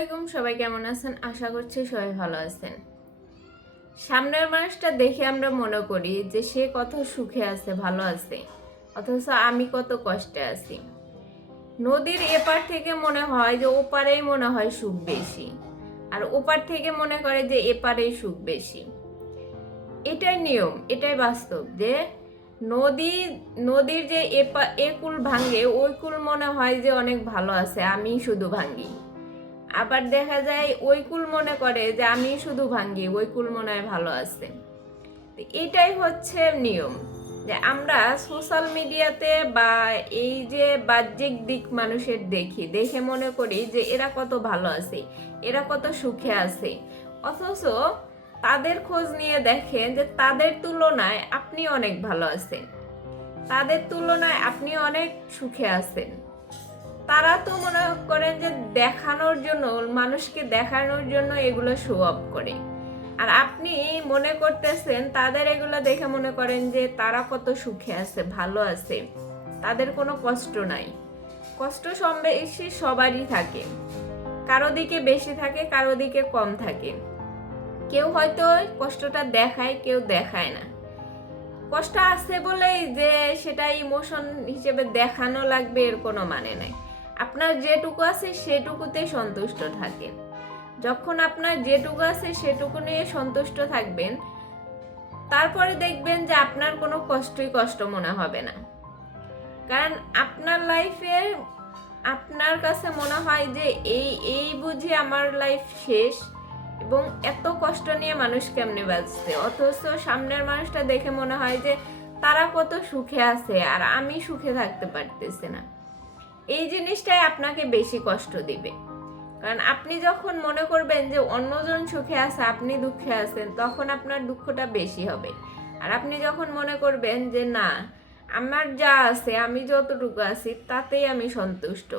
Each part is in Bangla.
আলাইকুম, সবাই কেমন আছেন? আশা করছি সবাই ভালো আছেন। সামনের মানুষটা দেখে আমরা মনে করি যে সে কত সুখে আছে, ভালো আছে, অথচ আমি কত কষ্টে আছি। নদীর এপার থেকে মনে হয় যে ওপারেই মনে হয় সুখ বেশি, আর ওপার থেকে মনে করে যে এপারেই সুখ বেশি। এটাই নিয়ম, এটাই বাস্তব যে নদী নদীর যে একুল ভাঙে ওই কুল মনে হয় যে অনেক ভালো আছে, আমি শুধু ভাঙ্গি। আবার দেখা যায় ওই কুল মনে করে যে আমি শুধু ভাঙ্গি, ওই কুল মনে হয় ভালো আছে। এটাই হচ্ছে নিয়ম যে আমরা সোশ্যাল মিডিয়াতে বা এই যে বাহ্যিক দিক মানুষের দেখে মনে করি যে এরা কত ভালো আছে, এরা কত সুখে আছে, অথচ তাদের খোঁজ নিয়ে দেখেন যে তাদের তুলনায় আপনি অনেক ভালো আছেন, তাদের তুলনায় আপনি অনেক সুখে আছেন। তারা তো মনে করেন যে দেখানোর জন্য, মানুষকে দেখানোর জন্য এগুলো শো অফ করে, আর আপনি মনে করতেছেন তাদের এগুলো দেখে মনে করেন যে তারা কত সুখে আছে, ভালো আছে, তাদের কোনো কষ্ট নাই। কষ্ট বেশি সবারই থাকে, কারো দিকে বেশি থাকে, কারো দিকে কম থাকে। কেউ হয়তো কষ্টটা দেখায়, কেউ দেখায় না। কষ্ট আছে বলেই যে সেটা ইমোশন হিসেবে দেখানো লাগবে এর কোনো মানে নাই। আপনার যেটুকু আছে সেটুকুতেই সন্তুষ্ট থাকেন। যখন আপনার যেটুকু আছে সেটুকু নিয়ে সন্তুষ্ট থাকবেন, তারপরে দেখবেন যে আপনার কোনো কষ্ট মনে হবে না। কারণ আপনার লাইফে আপনার কাছে মনে হয় যে এই বুঝি আমার লাইফ শেষ, এবং এত কষ্ট নিয়ে মানুষ কেমনে বাঁচছে, অথচ সামনের মানুষটা দেখে মনে হয় যে তারা কত সুখে আছে আর আমি সুখে থাকতে পারতেছি না। এই জিনিসটাই আপনাকে বেশি কষ্ট দিবে। কারণ আপনি যখন মনে করবেন যে অন্যজন সুখে আছে, আপনি দুঃখে আছেন, তখন আপনার দুঃখটা বেশি হবে। আর আপনি যখন মনে করবেন যে না, আমার যা আছে, আমি যতটুকু আছি তাতেই আমি সন্তুষ্ট,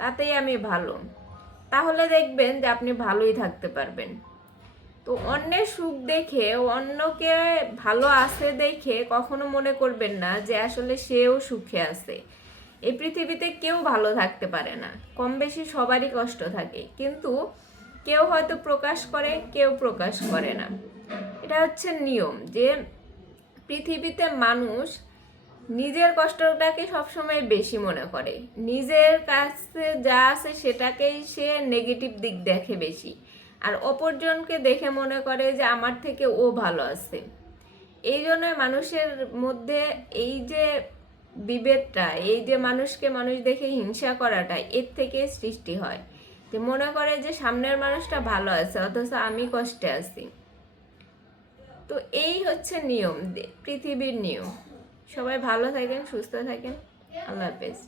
তাতেই আমি ভালো, তাহলে দেখবেন যে আপনি ভালোই থাকতে পারবেন। তো অন্যের সুখ দেখে, অন্যকে ভালো আছে দেখে কখনো মনে করবেন না যে আসলে সেও সুখে আছে। এই পৃথিবীতে কেউ ভালো থাকতে পারে না, কম বেশি সবারই কষ্ট থাকে, কিন্তু কেউ হয়তো প্রকাশ করে, কেউ প্রকাশ করে না। এটা হচ্ছে নিয়ম যে পৃথিবীতে মানুষ নিজের কষ্টটাকে সবসময় বেশি মনে করে, নিজের কাছে যা আছে সেটাকেই সে নেগেটিভ দিক দেখে বেশি, আর অপরজনকে দেখে মনে করে যে আমার থেকে ও ভালো আছে। এই জন্য মানুষের মধ্যে এই যে বিভেদটা, এই যে মানুষকে মানুষ দেখে হিংসা করাটা, এর থেকে সৃষ্টি হয়। যে মনে করে যে সামনের মানুষটা ভালো আছে অথচ আমি কষ্টে আছি। তো এই হচ্ছে নিয়ম, পৃথিবীর নিয়ম। সবাই ভালো থাকেন, সুস্থ থাকেন। আল্লাহ হাফেজ।